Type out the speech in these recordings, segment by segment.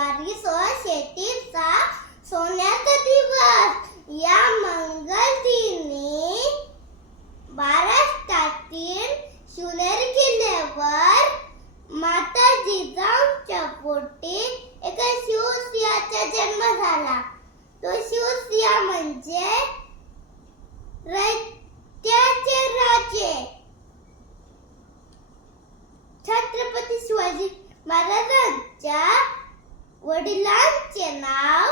ज्वारीसह शेतीचा सोन्याचा दिवस. या मंगलदिनी महाराष्ट्रातील शिवनेरी किल्ल्यावर माता जिजाऊंच्या पोटी एका शिवसिंहाचा जन्म झाला. तो शिवसिंह म्हणजे रयतेचे राजे. छत्रपती शिवाजी महाराजांच्या वडिलांचे नाव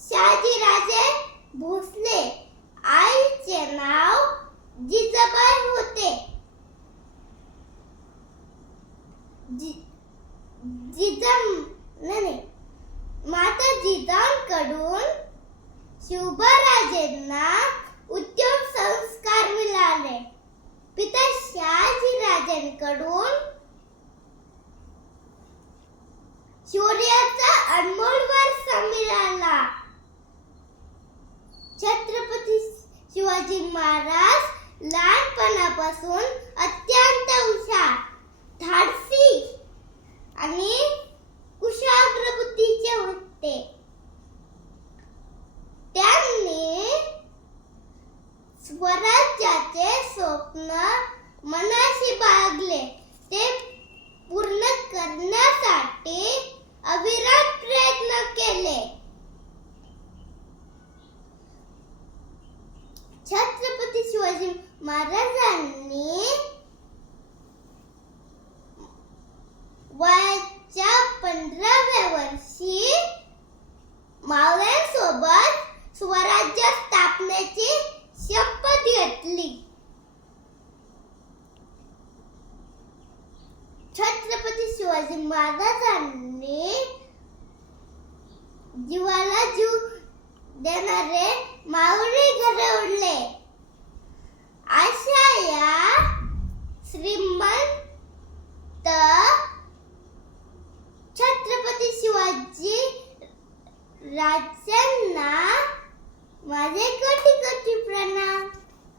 शहाजीराजे भोसले, आईचे नाव जिजाबाई होते. माता जिजाऊंकडून शिवबाराजेंना उच्च संस्कार मिळाले. पिता शहाजीराजेंकडून शौर्याचा अनमोल वारसा मिळाला. छत्रपती शिवाजी महाराज लहानपणापासून अत्यंत हुशार, धाडसी आणि कुशाग्र बुद्धीचे होते. त्यांनी स्वराज्याचे स्वप्न मनाशी बाळगले. ते पूर्ण करण्यासाठी अविरत प्रयत्न केले. छत्रपती शिवाजी महाराजांनी वयाच्या 15व्या वर्षी मावळ्यांसोबत स्वराज्य स्थापनेची शपथ घेतली. छत्रपती शिवाजी महाराजांनी जीवाला जीव देणारे मावळे घडवले. अशा या श्रीमंत छत्रपती शिवाजी राजांना माझे